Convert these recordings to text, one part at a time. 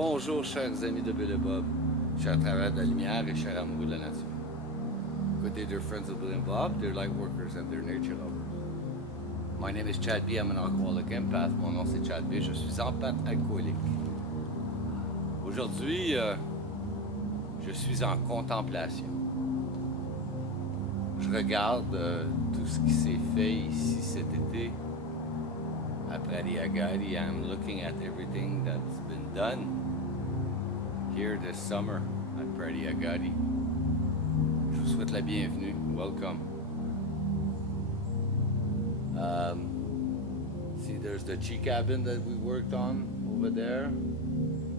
Bonjour, chers amis de Bill et Bob, chers travailleurs de la lumière et chers amoureux de la nature. Good day, dear friends of Bill and Bob, dear light workers and dear nature lovers. My name is Chad B. I'm an alcoholic empath. Mon nom c'est Chad B. Je suis empathe alcoolique. Aujourd'hui, je suis en contemplation. Je regarde tout ce qui s'est fait ici cet été. Après Agadi, I'm looking at everything that's been done here this summer at Prairie Agadi. Je vous souhaite la bienvenue. Welcome. See, there's the Chi cabin that we worked on over there.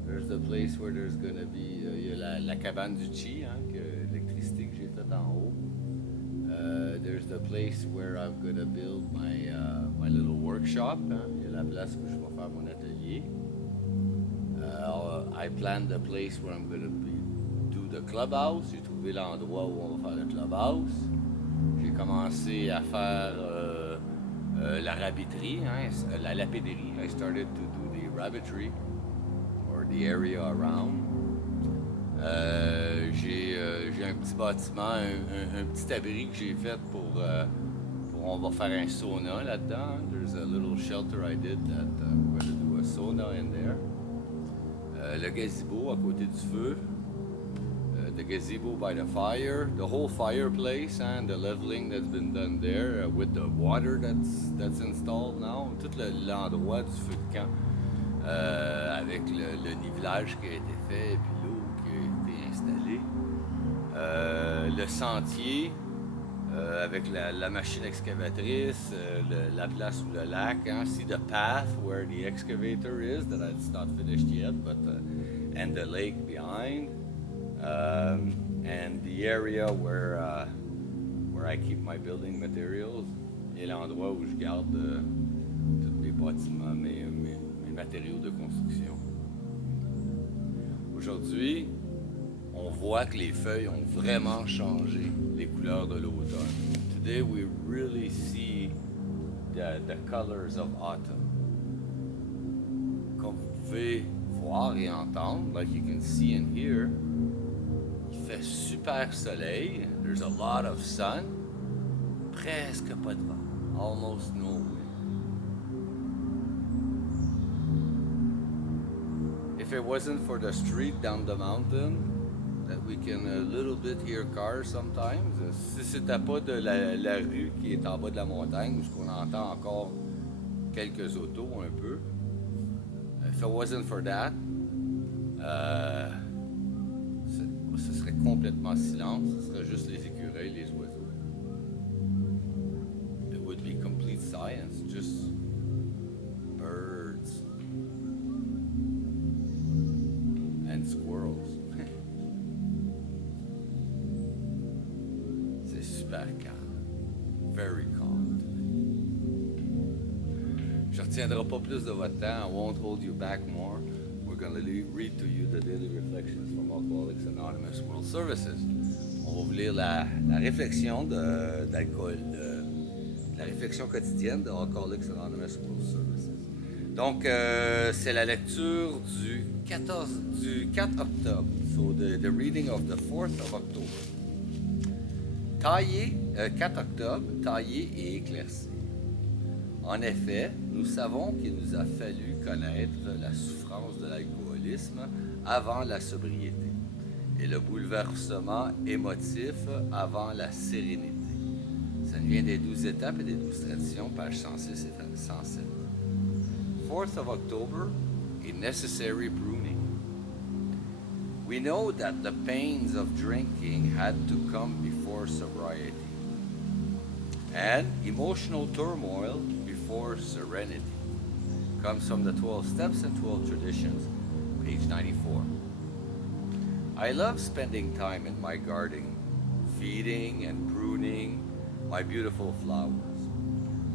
There's the place where there's gonna be il y a la cabane du Chi, hein, l'électricité que j'ai faite en haut. There's the place where I'm gonna build my little workshop. Hein. Il y a la place où je vais faire mon atelier. I planned the place where I'm gonna do the clubhouse. J'ai trouvé l'endroit où on va faire le clubhouse. J'ai commencé à faire la rabbiterie, hein, la lapéderie. I started to do the rabbitry or the area around. J'ai un petit bâtiment, un petit abri que j'ai fait pour on va faire un sauna là-dedans. There's a little shelter I did that we're going to do a sauna in there. Le gazebo à côté du feu. The gazebo by the fire. The whole fireplace and the leveling that's been done there with the water that's installed now. Tout l'endroit du feu de camp avec le nivelage qui a été fait et puis l'eau qui a été installée. Le sentier avec la machine excavatrice, la place ou le lac. Hein? See the path where the excavator is, that it's not finished yet, but and the lake behind, and the area where I keep my building materials, et l'endroit où je garde tous mes bâtiments, mes matériaux de construction. Aujourd'hui, on voit que les feuilles ont vraiment changé les couleurs de l'automne. Today we really see the colors of autumn. Comme vous pouvez voir et entendre, like you can see and hear, il fait super soleil, there's a lot of sun, presque pas de vent, almost no wind. If it wasn't for the street down the mountain, that we can a little bit hear cars sometimes. Si c'était pas de la rue qui est en bas de la montagne, où on entend encore quelques autos un peu. If it wasn't for that, ce serait complètement silence. Ce serait juste les écureuils, les oiseaux. It would be complete silence, just birds and squirrels. Super calme. Very calm today. Je ne retiendrai pas plus de votre temps. I won't hold you back more. We're going to read to you the daily reflections from Alcooliques Anonymous World Services. On va vous lire la réflexion la réflexion quotidienne de Alcooliques Anonymous World Services. Donc, c'est la lecture du 4 octobre. So, the reading of the 4th of October. Taillé, 4 octobre, taillé et éclairci. En effet, nous savons qu'il nous a fallu connaître la souffrance de l'alcoolisme avant la sobriété et le bouleversement émotif avant la sérénité. Ça nous vient des 12 étapes et des 12 traditions, pages 106 et 107. 4th of October, a necessary pruning. We know that the pains of drinking had to come before sobriety, and emotional turmoil before serenity. Comes from the 12 Steps and 12 Traditions, page 94. I love spending time in my garden, feeding and pruning my beautiful flowers.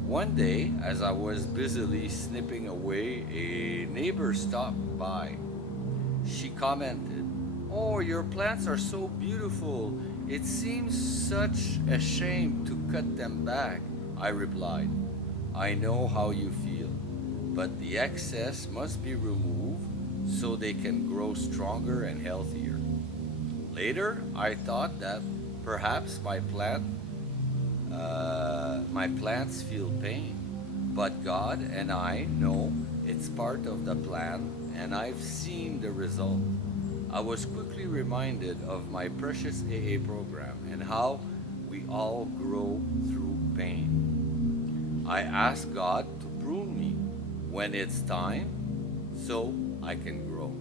One day, as I was busily snipping away, a neighbor stopped by. She commented, "Oh, your plants are so beautiful. It seems such a shame to cut them back." I replied, "I know how you feel, but the excess must be removed so they can grow stronger and healthier. Later, I thought that perhaps my plants feel pain, but God and I know it's part of the plan, and I've seen the result. I was quickly reminded of my precious AA program and how we all grow through pain. I asked God to prune me when it's time so I can grow.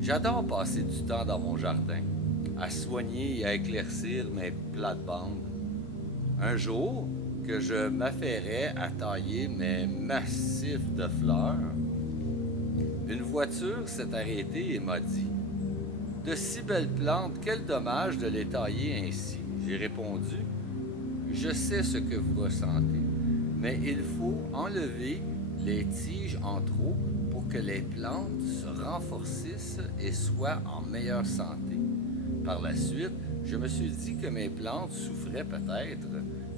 J'adore passer du temps dans mon jardin, à soigner et à éclaircir mes plates-bandes. Un jour, que je m'affairais à tailler mes massifs de fleurs, une voiture s'est arrêtée et m'a dit « De si belles plantes, quel dommage de les tailler ainsi. » J'ai répondu « Je sais ce que vous ressentez, mais il faut enlever les tiges en trop pour que les plantes se renforcissent et soient en meilleure santé. » Par la suite, je me suis dit que mes plantes souffraient peut-être,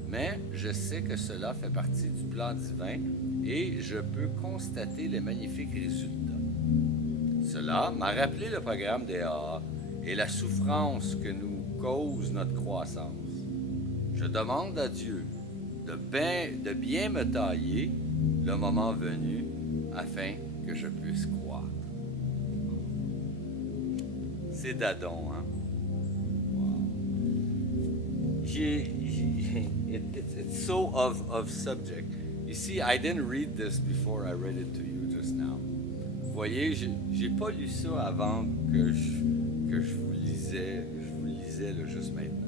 mais je sais que cela fait partie du plan divin et je peux constater les magnifiques résultats. Cela m'a rappelé le programme des AA et la souffrance que nous cause notre croissance. Je demande à Dieu de bien me tailler le moment venu afin que je puisse croître. C'est dadon, hein? Wow. It's so of subject. You see, I didn't read this before I read it to you just now. Vous voyez, j'ai pas lu ça avant que je vous lisais là, juste maintenant.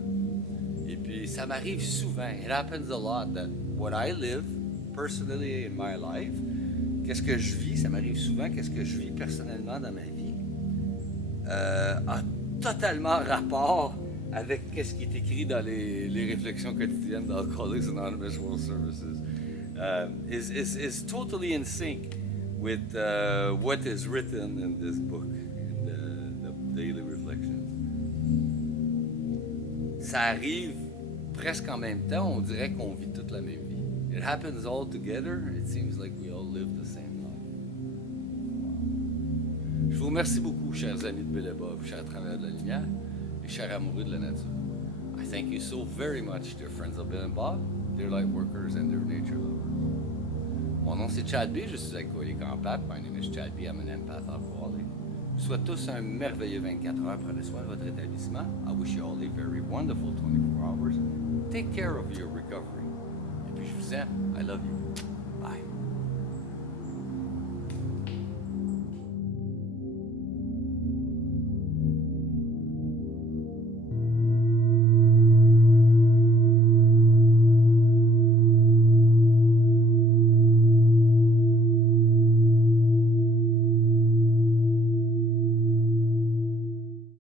Et puis, ça m'arrive souvent. It happens a lot that what I live personally in my life, qu'est-ce que je vis, ça m'arrive souvent, qu'est-ce que je vis personnellement dans ma vie, a totalement rapport avec qu'est-ce qui est écrit dans les réflexions quotidiennes d'Alcooliques Anonymes World Services. Is totally in sync with what is written in this book, in the daily reflections. Ça arrive presque en même temps, on dirait qu'on vit toute la même vie. It happens all together, it seems like we all live the same life. Je vous remercie beaucoup, chers amis de Billabov, chers travailleurs de la lumière et chers amoureux de la nature. I thank you so very much, dear friends of Bill and Bob, dear light workers and dear nature lovers. Mon nom c'est Chad B, je suis alcoolique en pape. My name is Chad B, I'm an empath alcoholic. Je vous souhaite tous un merveilleux 24 heures. Prenez soin de votre rétablissement. I wish you all a very wonderful 24 hours. Take care of your recovery. Et puis je vous aime. I love you. Bye.